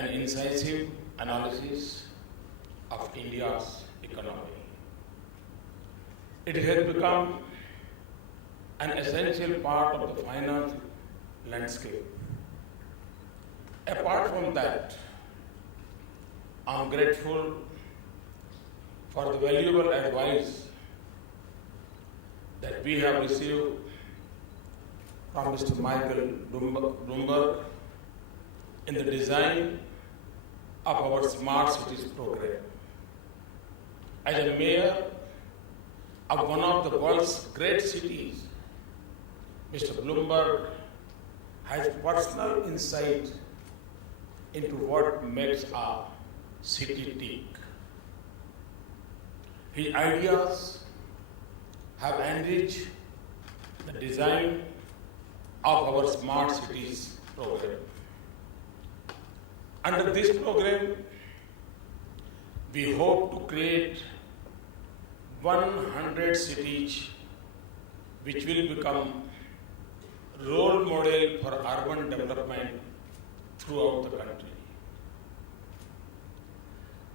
an incisive analysis of India's economy. It has become an essential part of the finance landscape. Apart from that, I am grateful for the valuable advice that we have received from Mr. Michael Bloomberg in the design of our Smart Cities program. As a mayor of one of the world's great cities, Mr. Bloomberg has personal insight into what makes a city tick. His ideas have enriched the design of our Smart Cities program. Under this program, we hope to create 100 cities which will become role model for urban development throughout the country.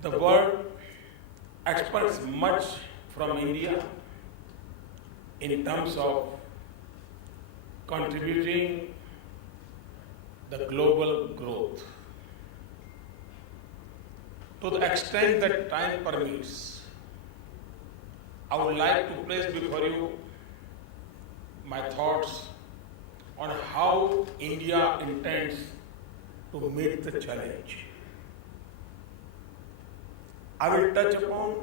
The world expects much from India in terms of contributing the global growth. To the extent that time permits, I would like to place before you my thoughts on how India intends to meet the challenge. I will touch upon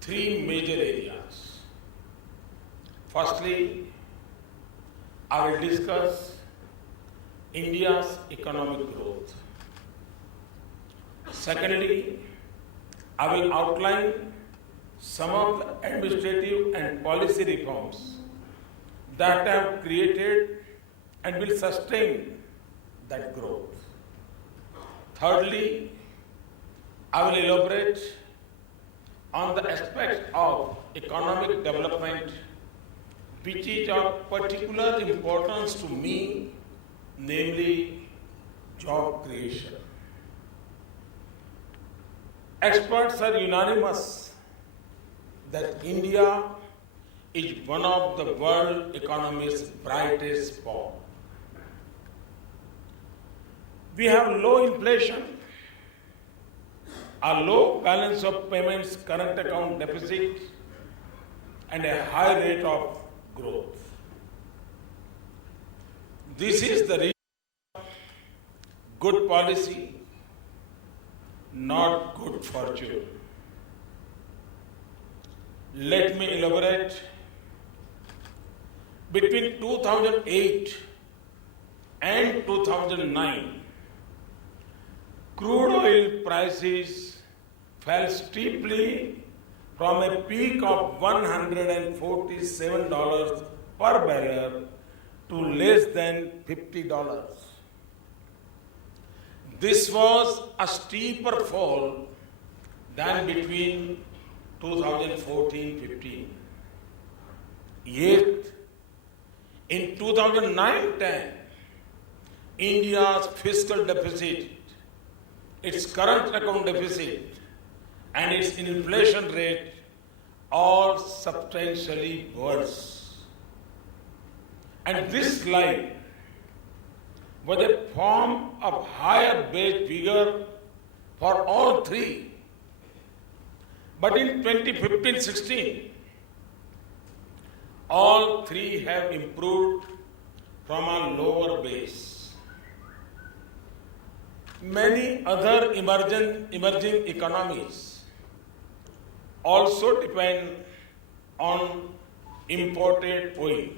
three major areas. Firstly, I will discuss India's economic growth. Secondly, I will outline some of the administrative and policy reforms that have created and will sustain that growth. Thirdly, I will elaborate on the aspects of economic development which is of particular importance to me, namely job creation. Experts are unanimous that India is one of the world economy's brightest spots. We have low inflation, a low balance of payments current account deficit, and a high rate of growth. This is the reason of good policy, not good fortune. Let me elaborate. Between 2008 and 2009, crude oil prices fell steeply from a peak of $147 per barrel to less than $50. This was a steeper fall than between 2014-15. Yet, in 2009-10, India's fiscal deficit, its current account deficit, and its inflation rate all substantially worse. And this slide was a form of higher base figure for all three. But in 2015-16, all three have improved from a lower base. Many other emerging economies also depend on imported oil.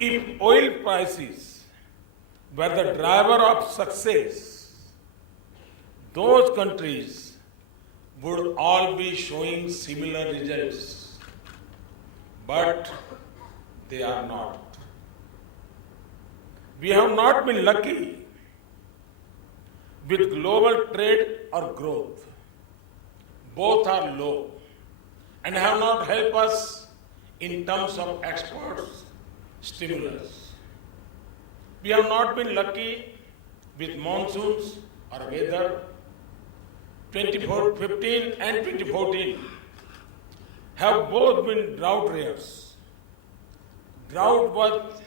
If oil prices were the driver of success, those countries would all be showing similar results. But they are not. We have not been lucky with global trade or growth. Both are low and have not helped us in terms of exports stimulus. We have not been lucky with monsoons or weather. 2015 and 2014 have both been drought years. Drought was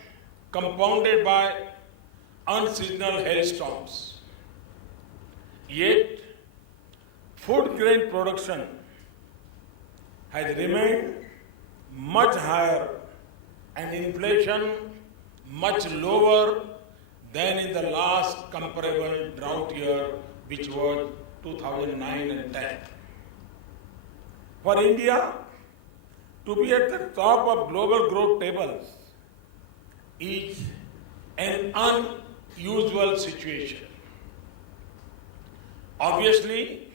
compounded by unseasonal hailstorms. Yet, food grain production has remained much higher and inflation much lower than in the last comparable drought year, which was 2009 and 10. For India to be at the top of global growth tables is an unusual situation. Obviously,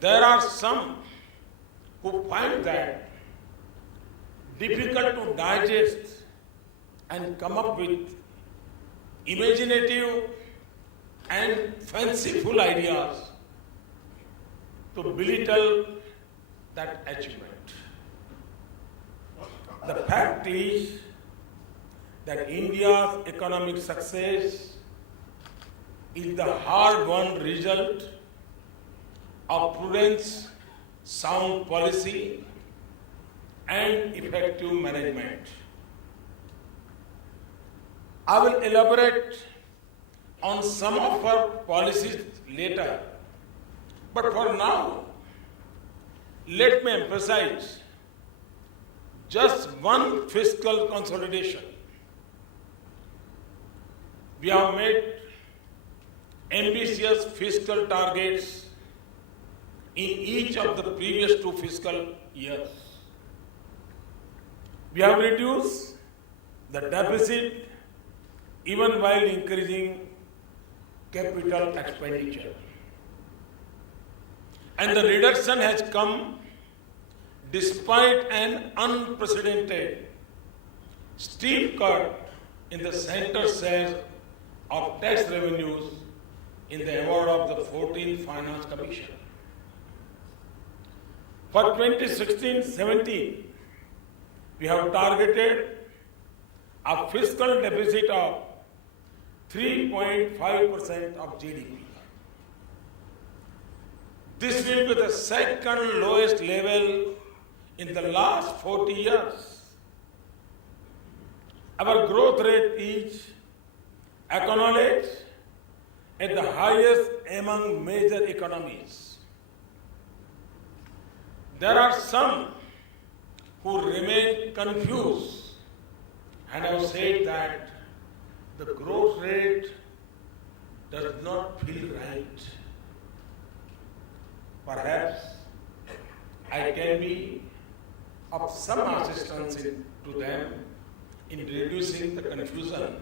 there are some who find that difficult to digest and come up with imaginative and fanciful ideas to belittle that achievement. The fact is that India's economic success is the hard-won result of prudence, sound policy, and effective management. I will elaborate on some of our policies later, but for now, let me emphasize just one fiscal consolidation. We have made ambitious fiscal targets in each of the previous 2 fiscal years. We have reduced the deficit even while increasing capital expenditure. And the reduction has come despite an unprecedented steep cut in the centre's share of tax revenues in the award of the 14th Finance Commission. For 2016-17, we have targeted a fiscal deficit of 3.5% of GDP. This will be the second lowest level in the last 40 years. Our growth rate is acknowledged at the highest among major economies. There are some who remain confused and have said that the growth rate does not feel right. Perhaps I can be of some assistance to them in reducing the confusion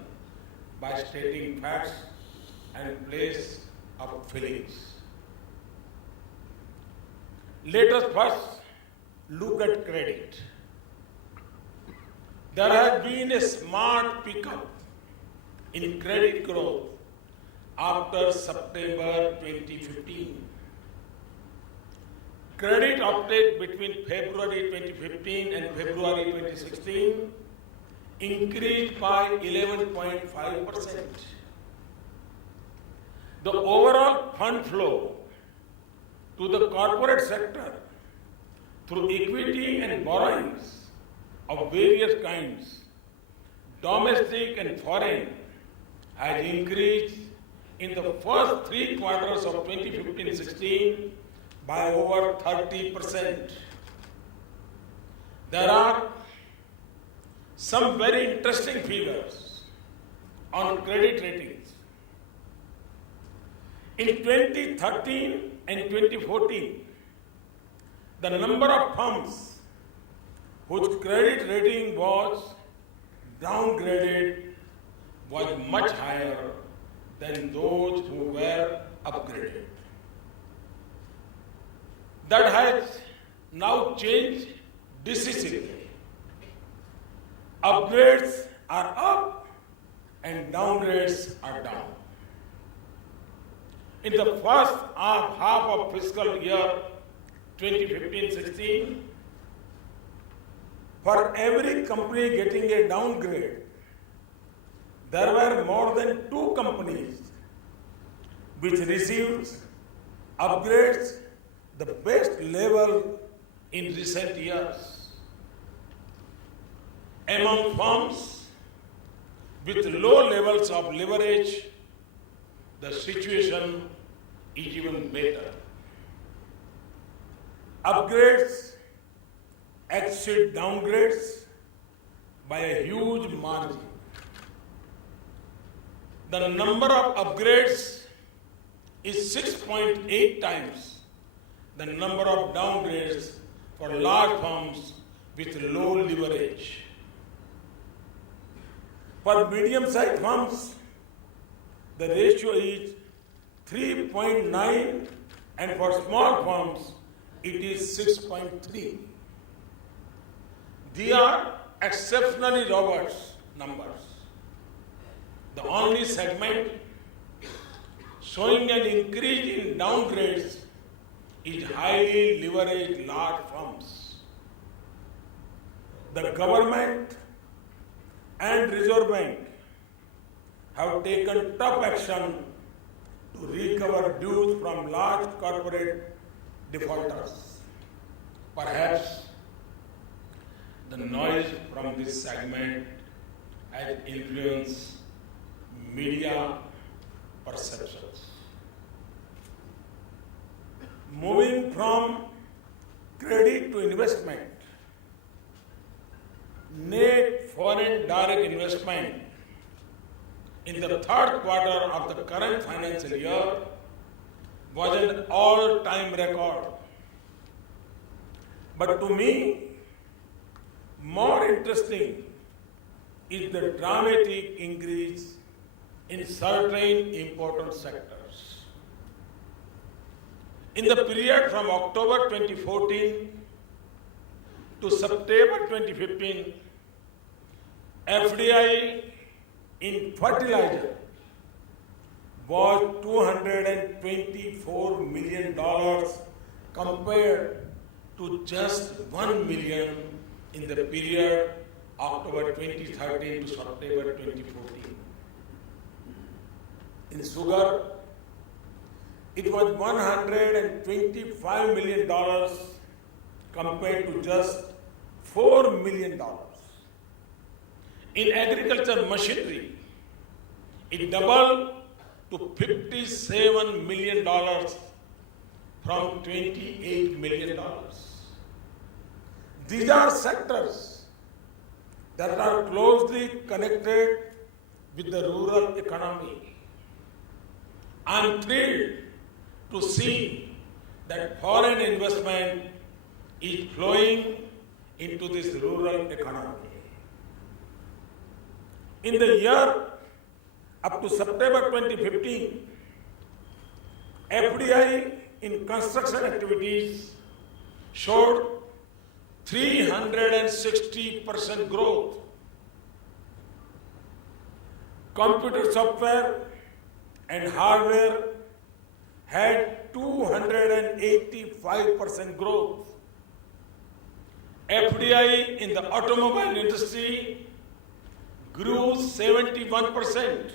by stating facts and place of feelings. Let us first look at credit. There has been a smart pickup in credit growth after September 2015. Credit uptake between February 2015 and February 2016 increased by 11.5%. The overall fund flow to the corporate sector through equity and borrowings of various kinds, domestic and foreign, has increased in the first 3 quarters of 2015-16 by over 30%. There are some very interesting figures on credit ratings. In 2013 and 2014, the number of firms whose credit rating was downgraded was much higher than those who were upgraded. That has now changed decisively. Upgrades are up and downgrades are down. In the first half of fiscal year 2015-16, for every company getting a downgrade, there were more than 2 companies which received upgrades the best level in recent years. Among firms with low levels of leverage, the situation is even better. Upgrades exceed downgrades by a huge margin. The number of upgrades is 6.8 times the number of downgrades for large firms with low leverage. For medium-sized firms, the ratio is 3.9, and for small firms, it is 6.3. These are exceptionally robust numbers. The only segment showing an increase in downgrades is highly leveraged large firms. The government and Reserve Bank have taken tough action to recover dues from large corporate defaulters. Perhaps the noise from this segment has influenced media perceptions. Moving from credit to investment, net foreign direct investment in the third quarter of the current financial year was an all-time record. But to me, more interesting is the dramatic increase in certain important sectors. In the period from October 2014 to September 2015, FDI in fertilizer was $224 million compared to just $1 million in the period October 2013 to September 2014. In sugar, it was $125 million compared to just $4 million. In agriculture machinery, it doubled to $57 million from $28 million. These are sectors that are closely connected with the rural economy. I am thrilled to see that foreign investment is flowing into this rural economy. In the year up to September 2015, FDI in construction activities showed 360% growth. Computer software and hardware had 285% growth. FDI in the automobile industry grew 71%.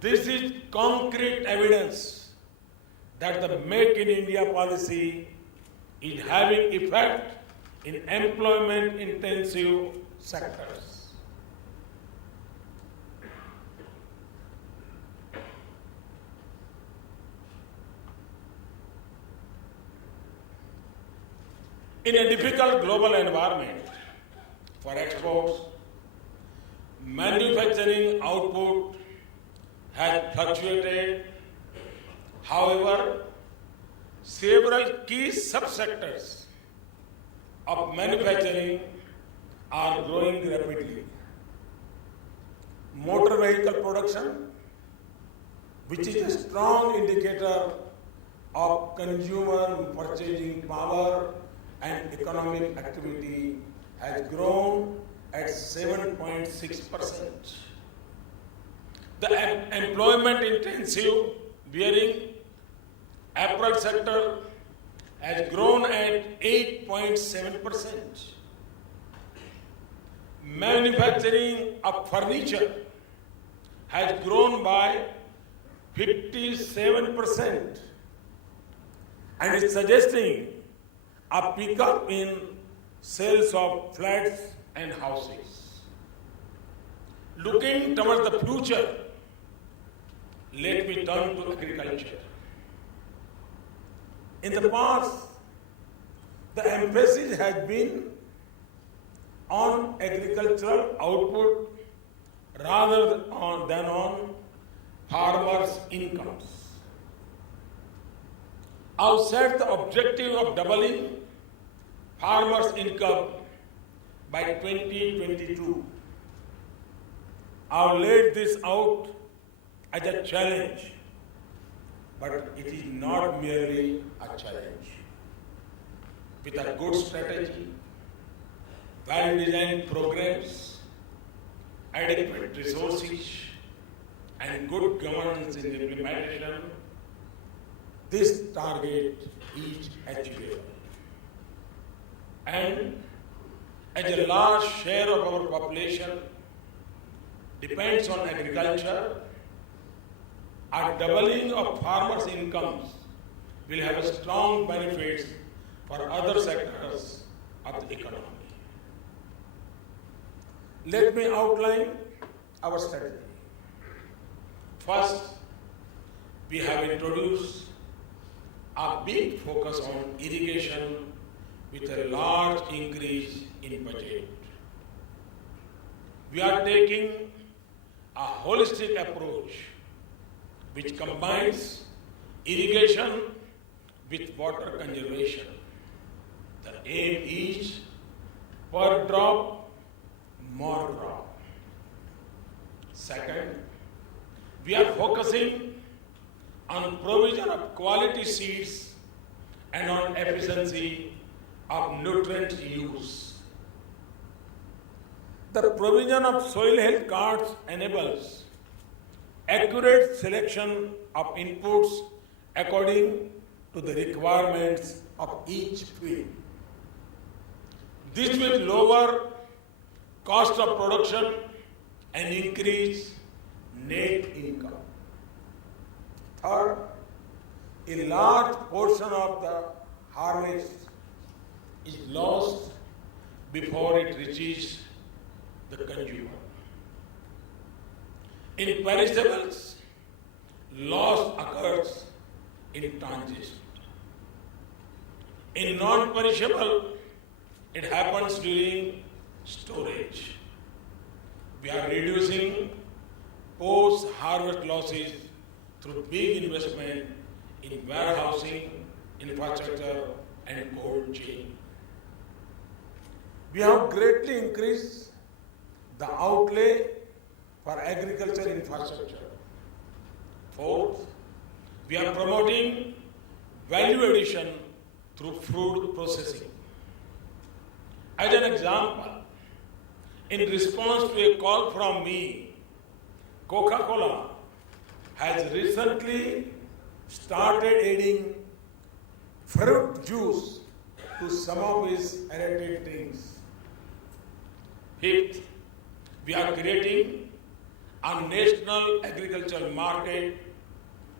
This is concrete evidence that the Make in India policy is having effect in employment-intensive sectors. In a difficult global environment for exports, manufacturing output has fluctuated. However, several key subsectors of manufacturing are growing rapidly. Motor vehicle production, which is a strong indicator of consumer purchasing power and economic activity, has grown at 7.6%. The employment-intensive bearing apparel sector has grown at 8.7%. Manufacturing of furniture has grown by 57% and is suggesting a pickup in sales of flats and houses. Looking towards the future, let me turn to agriculture. In the past, the emphasis has been on agricultural output rather than on farmers' incomes. I've set the objective of doubling farmers' income by 2022. I've laid this out as a challenge, but it is not merely a challenge. With a good strategy, well-designed programs, adequate resources, and good governance in implementation, this target is achievable. And as a large share of our population depends on agriculture, a doubling of farmers' incomes will have a strong benefits for other sectors of the economy. Let me outline our strategy. First, we have introduced a big focus on irrigation with a large increase in budget. We are taking a holistic approach which combines irrigation with water conservation. The aim is per drop, more crop. Second, we are focusing on provision of quality seeds and on efficiency of nutrient use. The provision of soil health cards enables accurate selection of inputs according to the requirements of each field. This will lower cost of production and increase net income. Third, a large portion of the harvest is lost before it reaches the consumer. In perishables, loss occurs in transit. In non-perishable, it happens during storage. We are reducing post-harvest losses through big investment in warehousing, infrastructure, and cold chain. We have greatly increased the outlay for agriculture infrastructure. Fourth, we are promoting value addition through food processing. As an example, in response to a call from me, Coca-Cola has recently started adding fruit juice to some of its added drinks. Fifth, we are creating a national agricultural market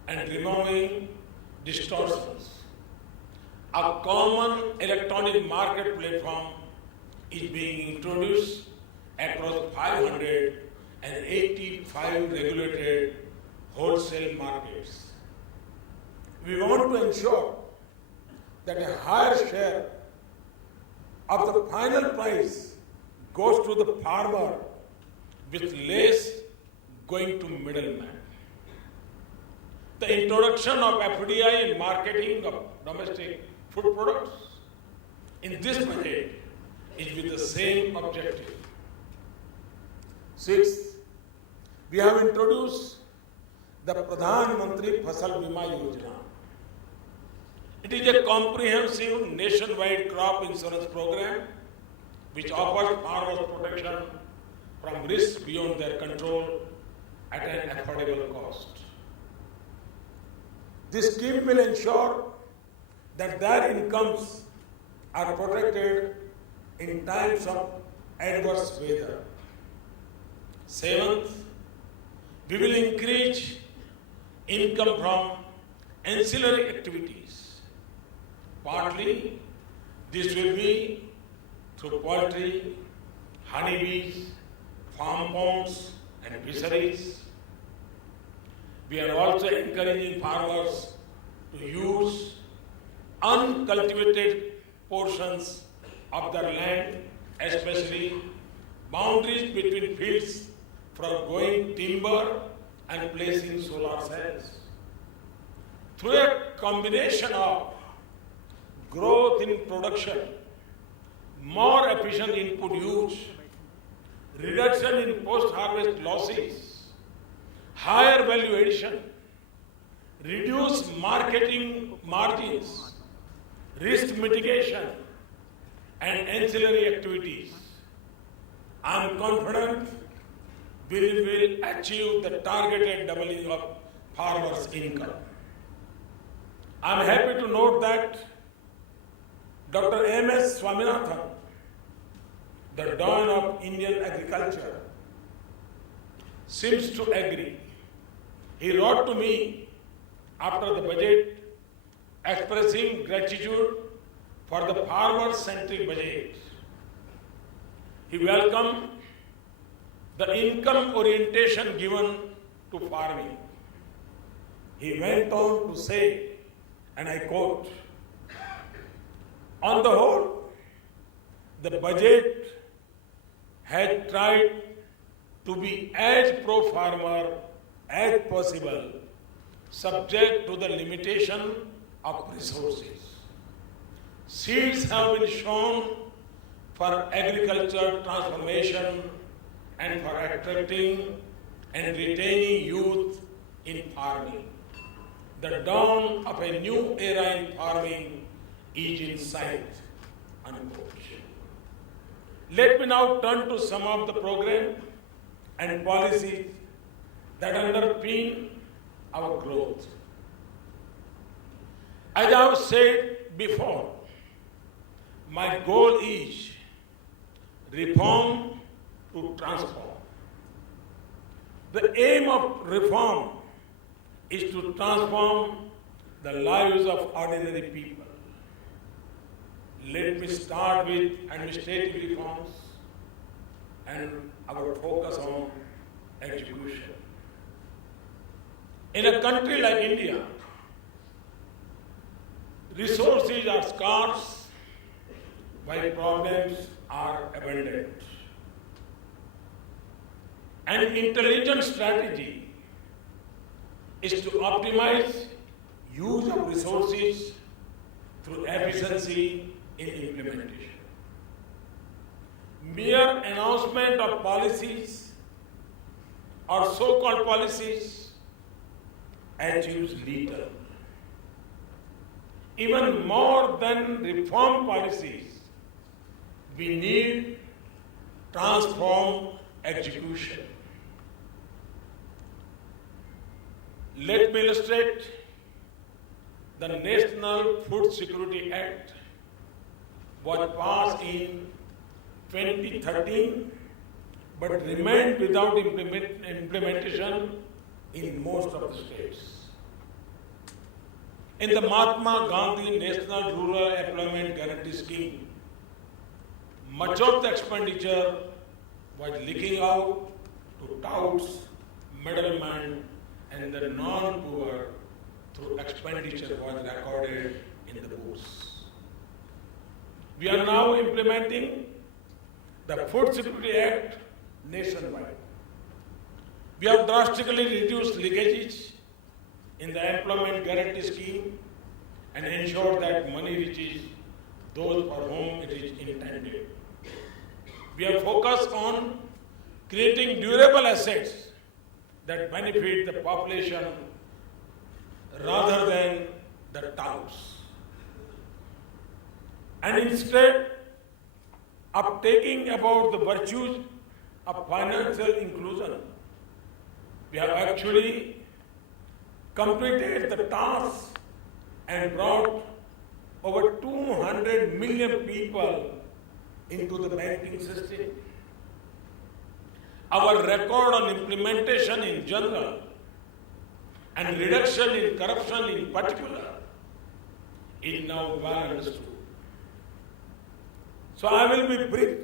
and removing distortions. A common electronic market platform is being introduced across 585 regulated wholesale markets. We want to ensure that a higher share of the final price goes to the farmer with less going to middlemen. The introduction of FDI in marketing of domestic food products in this budget is with the same objective. Sixth, we have introduced the Pradhan Mantri Fasal Bima Yojana. It is a comprehensive nationwide crop insurance program which offers farmers protection from risks beyond their control at an affordable cost. This scheme will ensure that their incomes are protected in times of adverse weather. Seventh, we will increase income from ancillary activities. Partly, this will be through poultry, honeybees, farm ponds, and fisheries. We are also encouraging farmers to use uncultivated portions of their land, especially boundaries between fields, for growing timber and placing solar cells. Through a combination of growth in production, more efficient input use, reduction in post-harvest losses, higher value addition, reduced marketing margins, risk mitigation, and ancillary activities, I am confident we will achieve the targeted doubling of farmers' income. I am happy to note that Dr. M.S. Swaminathan, the dawn of Indian agriculture, seems to agree. He wrote to me after the budget expressing gratitude for the farmer-centric budget. He welcomed the income orientation given to farming. He went on to say, and I quote, "On the whole, the budget has tried to be as pro-farmer as possible, subject to the limitation of resources. Seeds have been shown for agriculture transformation and for attracting and retaining youth in farming. The dawn of a new era in farming is in sight." Unquote. Let me now turn to some of the programs and policies that underpin our growth. As I have said before, my goal is reform to transform. The aim of reform is to transform the lives of ordinary people. Let me start with administrative reforms and our focus on execution. In a country like India, resources are scarce while problems are abundant. An intelligent strategy is to optimize use of resources through efficiency in implementation. Mere announcement of policies or so-called policies achieves little. Even more than reform policies, we need transformed execution. Let me illustrate. The National Food Security Act was passed in 2013 but remained without implementation in most of the states. In the Mahatma Gandhi National Rural Employment Guarantee Scheme, much of the expenditure was leaking out to touts, middlemen, and the non-poor through expenditure was recorded in the books. We are now implementing the Food Security Act nationwide. We have drastically reduced leakages in the employment guarantee scheme and ensured that money reaches those for whom it is intended. We have focused on creating durable assets that benefit the population rather than the touts. And instead of taking about the virtues of financial inclusion, we have actually completed the task and brought over 200 million people into the banking system. our record on implementation in general and reduction in corruption in particular is now well understood. So I will be brief.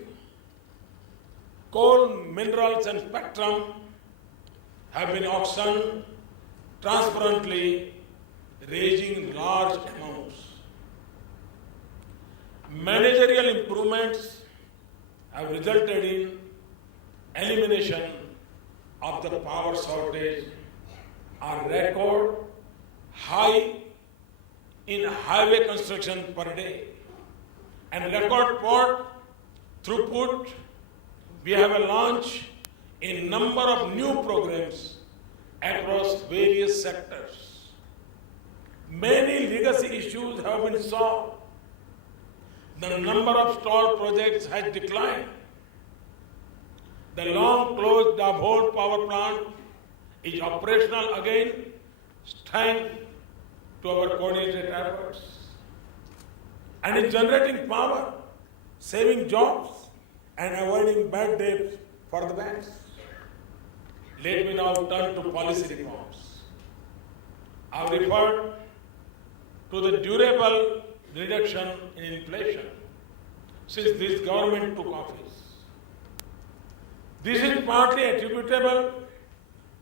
Coal, minerals and spectrum have been auctioned transparently, raising large amounts. Managerial improvements have resulted in elimination of the power shortage, a record high in highway construction per day, and record port throughput. We have a launch in number of new programs across various sectors. Many legacy issues have been solved. The number of stalled projects has declined. The long-closed Dabhol power plant is operational again, thanks to our coordinated efforts. And is generating power, saving jobs, and avoiding bad debts for the banks. Let me now turn to policy reforms. I have referred to the durable reduction in inflation since this government took office. This is partly attributable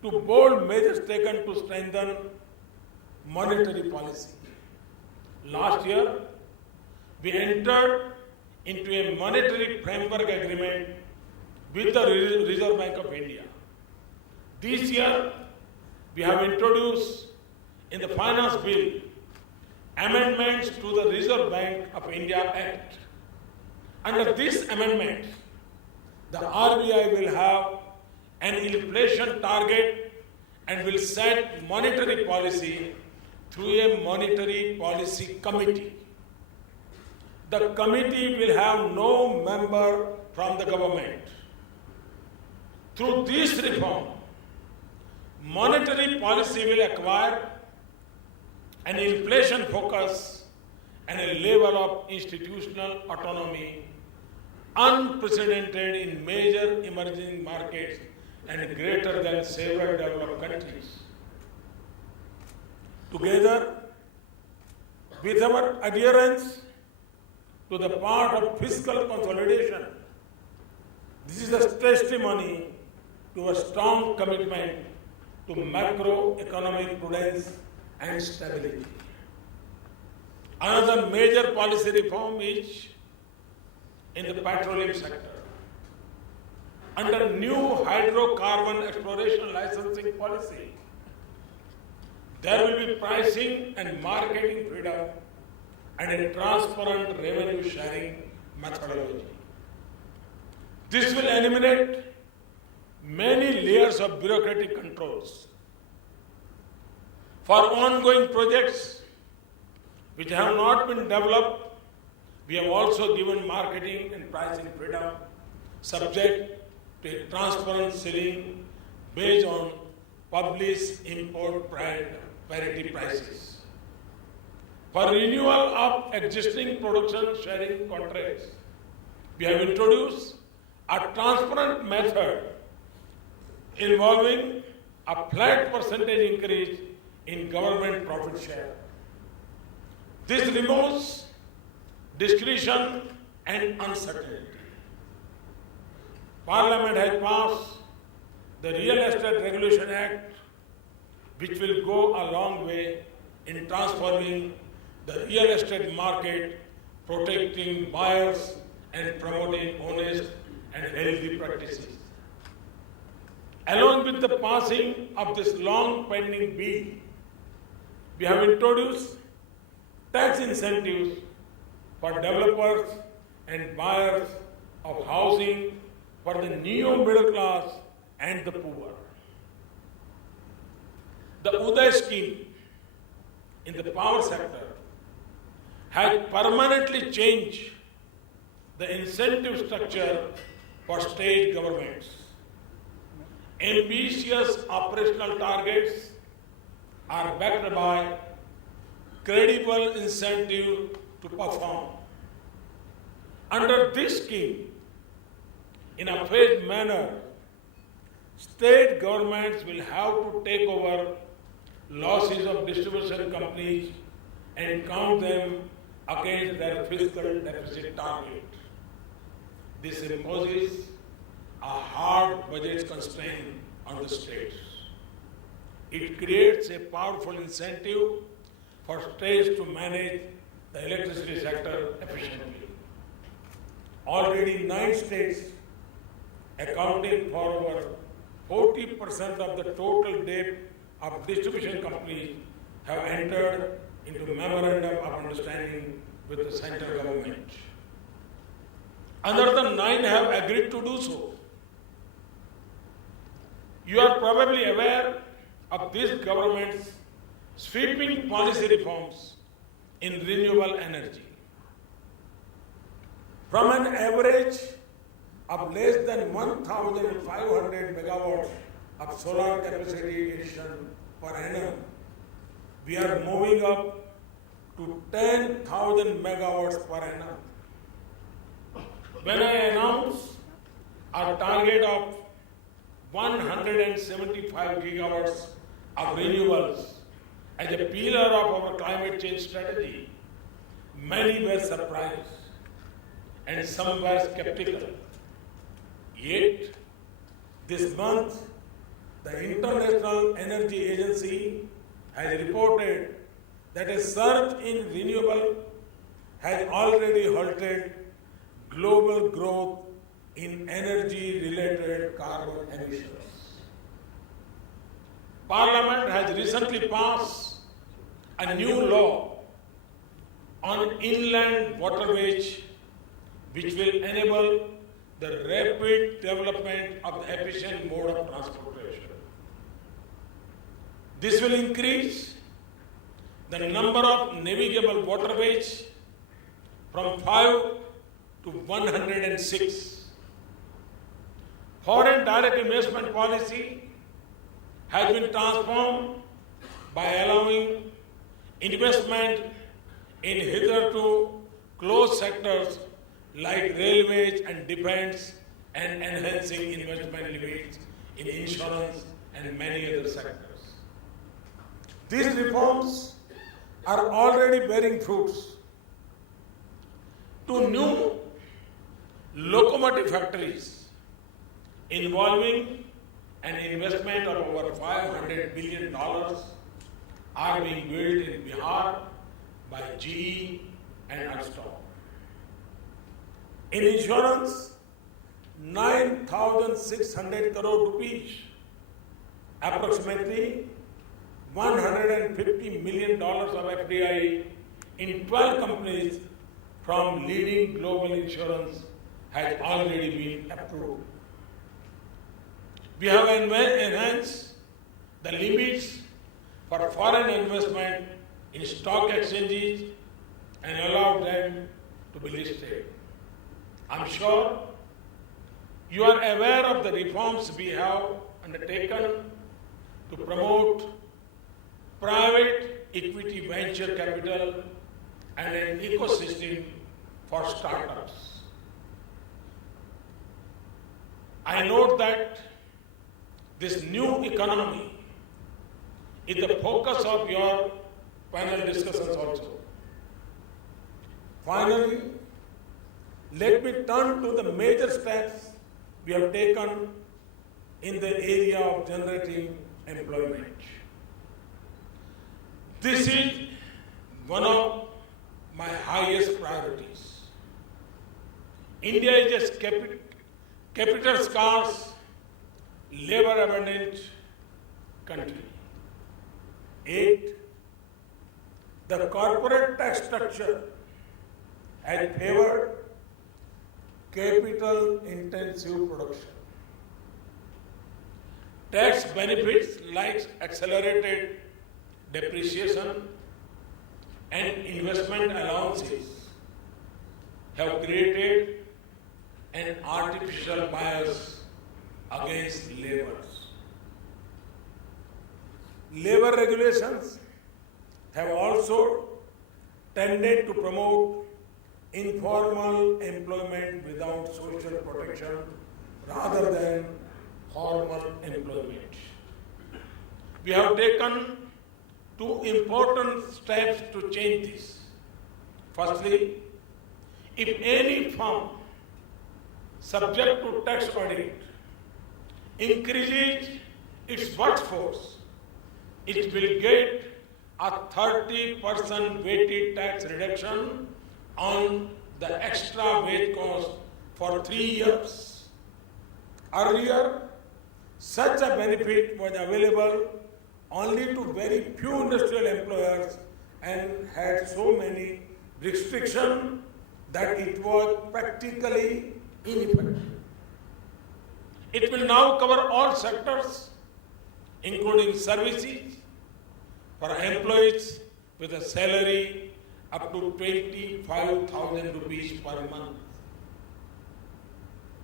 to bold measures taken to strengthen monetary policy. Last year, we entered into a monetary framework agreement with the Reserve Bank of India. This year, we have introduced in the Finance Bill amendments to the Reserve Bank of India Act. Under this amendment, the RBI will have an inflation target and will set monetary policy through a monetary policy committee. The committee will have no member from the government. Through this reform, monetary policy will acquire an inflation focus and a level of institutional autonomy unprecedented in major emerging markets and greater than several developed countries. Together with our adherence to the part of fiscal consolidation, this is a testimony to a strong commitment to macroeconomic prudence and stability. Another major policy reform is in the petroleum sector. Under new hydrocarbon exploration licensing policy, there will be pricing and marketing freedom and a transparent revenue sharing methodology. This will eliminate many layers of bureaucratic controls. For ongoing projects which have not been developed, we have also given marketing and pricing freedom subject to a transparent ceiling based on published import parity prices. For renewal of existing production sharing contracts, we have introduced a transparent method involving a flat percentage increase in government profit share. This removes discretion and uncertainty. Parliament has passed the Real Estate Regulation Act, which will go a long way in transforming the real estate market, protecting buyers and promoting honest and healthy practices. Along with the passing of this long pending bill, we have introduced tax incentives for developers and buyers of housing for the neo-middle class and the poor. The Uday scheme in the power sector has permanently changed the incentive structure for state governments. Ambitious operational targets are backed by credible incentive to perform. Under this scheme, in a phased manner, State governments will have to take over losses of distribution companies and count them against their fiscal deficit target. This imposes a hard budget constraint on the states. It creates a powerful incentive for states to manage the electricity sector efficiently. Already 9 states, accounting for over 40% of the total debt of distribution companies, have entered into memorandum of understanding with the central government. Another 9 have agreed to do so. You are probably aware of this government's sweeping policy reforms in renewable energy. From an average of less than 1,500 megawatts of solar capacity addition per annum, we are moving up to 10,000 megawatts per annum. When I announced our target of 175 gigawatts of renewables as a pillar of our climate change strategy, many were surprised and some were skeptical. Yet, this month, the International Energy Agency has reported that a surge in renewable has already halted global growth in energy-related carbon emissions. Parliament has recently passed a new law on inland waterways which will enable the rapid development of the efficient mode of transportation. This will increase the number of navigable waterways from 5 to 106. Foreign direct investment policy has been transformed by allowing investment in hitherto closed sectors like railways and defense and enhancing investment limits in insurance and many other sectors. These reforms are already bearing fruits. 2 new locomotive factories involving an investment of over $500 billion are being built in Bihar by GE and Alstom. In insurance, 9,600 crore rupees, approximately $150 million of FDI in 12 companies from leading global insurance has already been approved. We have enhanced the limits for foreign investment in stock exchanges and allowed them to be listed. I'm sure you are aware of the reforms we have undertaken to promote private equity venture capital and an ecosystem for startups. I note that this new economy is the focus of your panel discussions also. Finally, let me turn to the major steps we have taken in the area of generating employment. This is one of my highest priorities. India is a capital scarce, labor abundant country. 8. The corporate tax structure has favored capital intensive production. Tax benefits like accelerated depreciation and investment allowances have created an artificial bias against laborers. Labor regulations have also tended to promote informal employment without social protection rather than formal employment. We have taken two important steps to change this. Firstly, if any firm subject to tax audit increases its workforce, it will get a 30% weighted tax reduction on the extra wage cost for 3 years. Earlier, such a benefit was available only to very few industrial employers and had so many restrictions that it was practically ineffective. It will now cover all sectors, including services, for employees with a salary up to 25,000 rupees per month.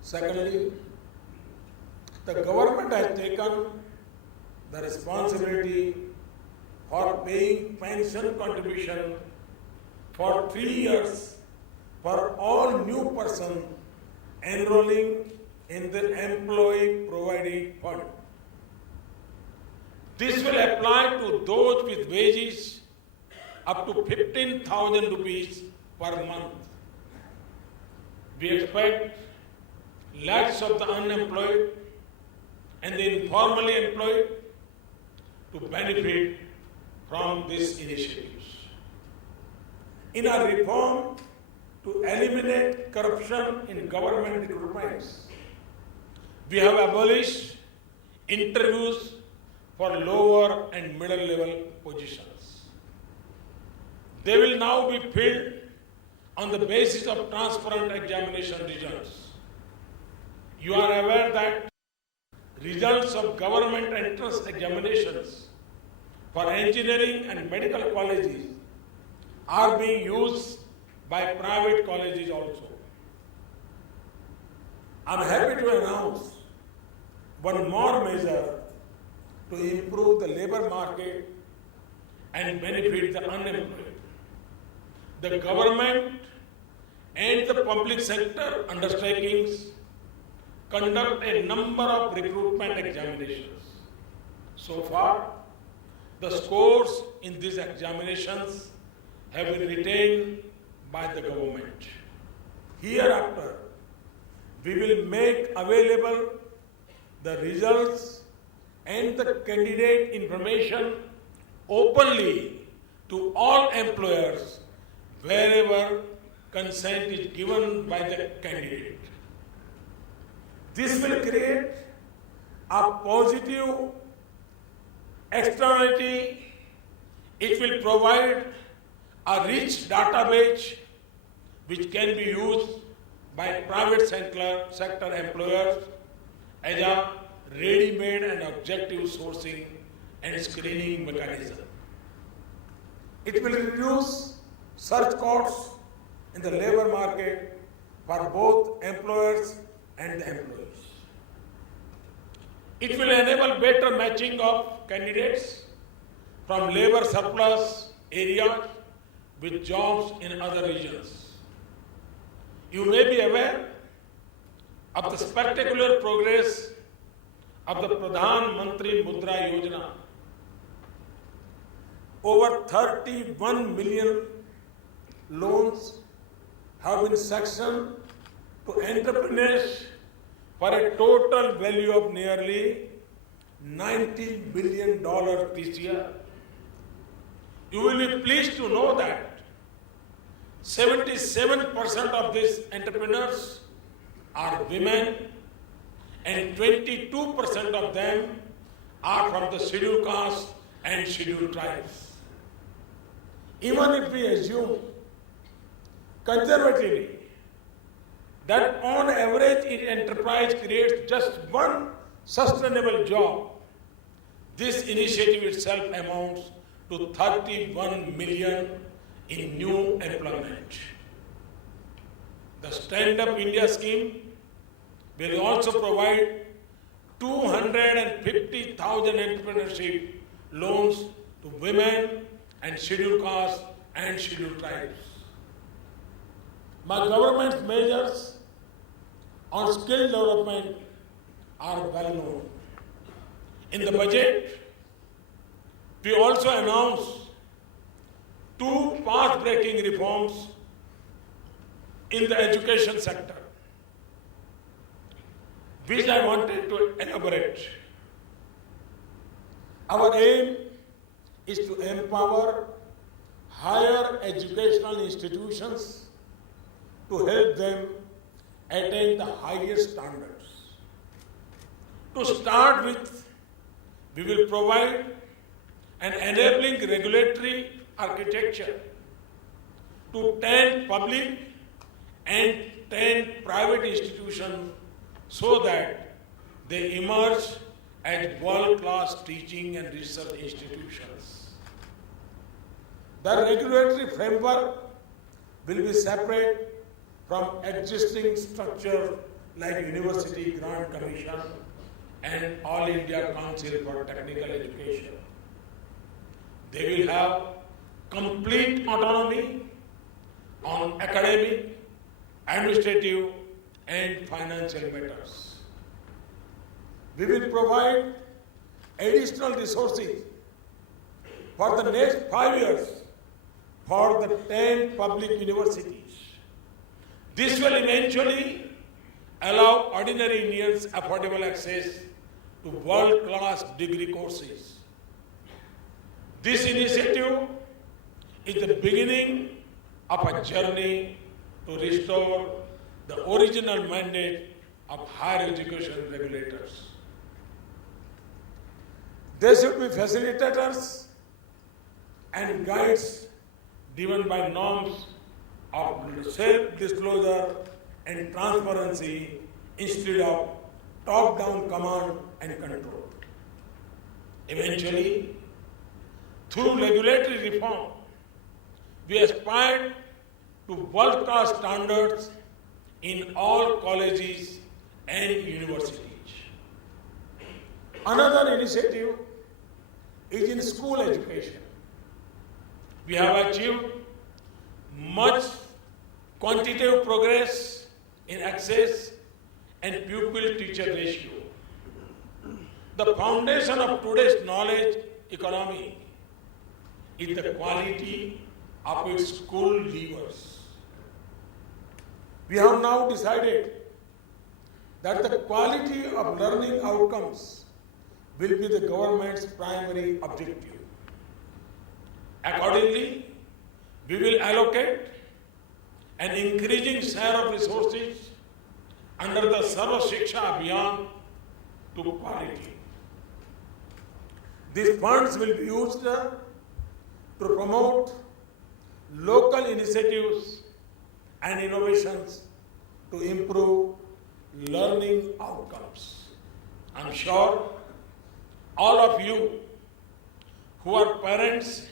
Secondly, the government has taken the responsibility for paying pension contribution for 3 years for all new persons enrolling in the employee provident fund. This will apply to those with wages up to 15,000 rupees per month. We expect lakhs of the unemployed and the informally employed to benefit from these initiatives. In our reform to eliminate corruption in government recruitments, we have abolished interviews for lower and middle level positions. They will now be filled on the basis of transparent examination results. You are aware that results of government entrance examinations for engineering and medical colleges are being used by private colleges also. I am happy to announce one more measure to improve the labor market and benefit the unemployed. The government and the public sector undertakings conduct a number of recruitment examinations. So far, the scores in these examinations have been retained by the government. Hereafter, we will make available the results and the candidate information openly to all employers wherever consent is given by the candidate. This will create a positive externality. It will provide a rich database which can be used by private sector employers as a ready-made and objective sourcing and screening mechanism. It will reduce search costs in the labor market for both employers and the employees. It will enable better matching of candidates from labor surplus areas with jobs in other regions. You may be aware of the spectacular progress of the Pradhan Mantri Mudra Yojana. Over 31 million loans have been sanctioned to entrepreneurs for a total value of nearly $90 billion this year. You will be pleased to know that 77% of these entrepreneurs are women and 22% of them are from the scheduled caste and scheduled tribes. Even if we assume conservatively that on average each enterprise creates just one sustainable job, this initiative itself amounts to 31 million in new employment. The Stand Up India scheme will also provide 250,000 entrepreneurship loans to women and scheduled castes and scheduled tribes. My government's measures on skill development are well known. In the budget, we also announced two path-breaking reforms in the education sector, which I wanted to elaborate. Our aim is to empower higher educational institutions to help them attain the highest standards. To start with, we will provide an enabling regulatory architecture to 10 public and 10 private institutions so that they emerge as world-class teaching and research institutions. The regulatory framework will be separate from existing structure like University Grant Commission and All India Council for Technical Education. They will have complete autonomy on academic, administrative, and financial matters. We will provide additional resources for the next 5 years for the 10 public universities. This will eventually allow ordinary Indians affordable access to world-class degree courses. This initiative is the beginning of a journey to restore the original mandate of higher education regulators. There should be facilitators and guides driven by norms of self-disclosure and transparency instead of top-down command and control. Eventually, through regulatory reform, we aspire to world-class standards in all colleges and universities. Another initiative is in school education. We have achieved much quantitative progress in access and pupil-teacher ratio. The foundation of today's knowledge economy is the quality of its school leavers. We have now decided that the quality of learning outcomes will be the government's primary objective. Accordingly, we will allocate an increasing share of resources under the Sarva Shiksha Abhiyan to quality. These funds will be used to promote local initiatives and innovations to improve learning outcomes. I'm sure all of you who are parents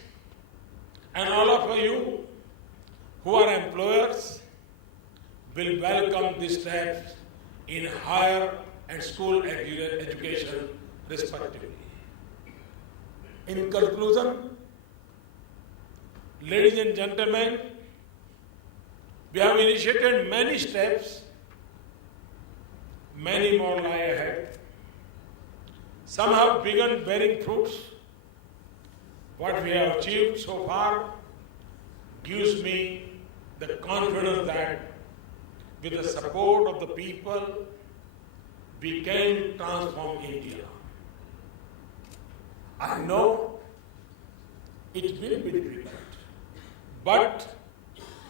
and all of you who are employers will welcome these steps in higher and school education respectively. In conclusion, ladies and gentlemen, we have initiated many steps, many more lie ahead. Some have begun bearing fruits. What we have achieved so far gives me the confidence that with the support of the people, we can transform India. I know it will be difficult, but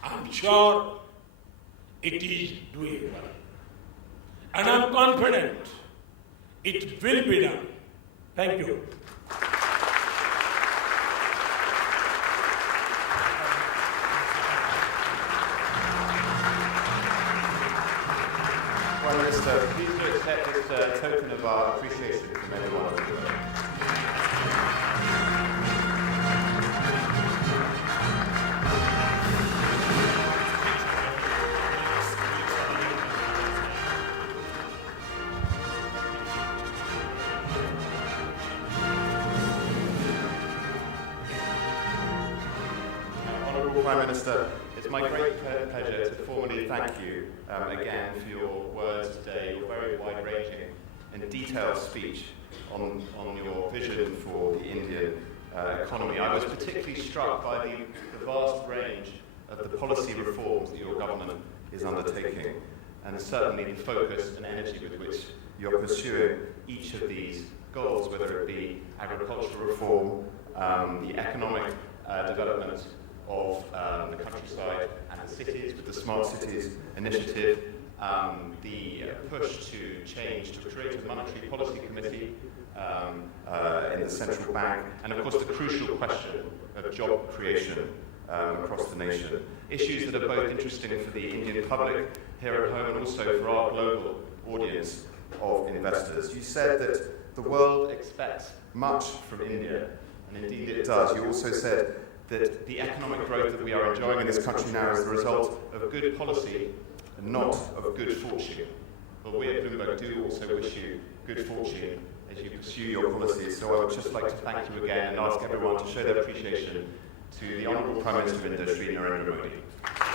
I'm sure it is doable. And I'm confident it will be done. Thank you. Prime Minister, please do accept this token of our appreciation from everyone. Honourable Prime Minister, it's my great pleasure to formally thank you again for your words today, your very wide-ranging and detailed speech on your vision for the Indian economy. I was particularly struck by the vast range of the policy reforms that your government is undertaking, and certainly the focus and energy with which you're pursuing each of these goals, whether it be agricultural reform, the economic development of the countryside and the cities with the Smart Cities Initiative, the push to change, to create a monetary policy committee in the central bank, and of course the crucial question of job creation across the nation. Issues that are both interesting for the Indian public here at home and also for our global audience of investors. You said that the world expects much from India, and indeed it does. You also said that the economic growth that we are enjoying in this country now is the result of good policy and not of good fortune. But we at Bloomberg do also wish you good fortune as you pursue your policies. So I would just like to thank you again and ask everyone to show their appreciation to the Honourable Prime Minister of India, Narendra Modi.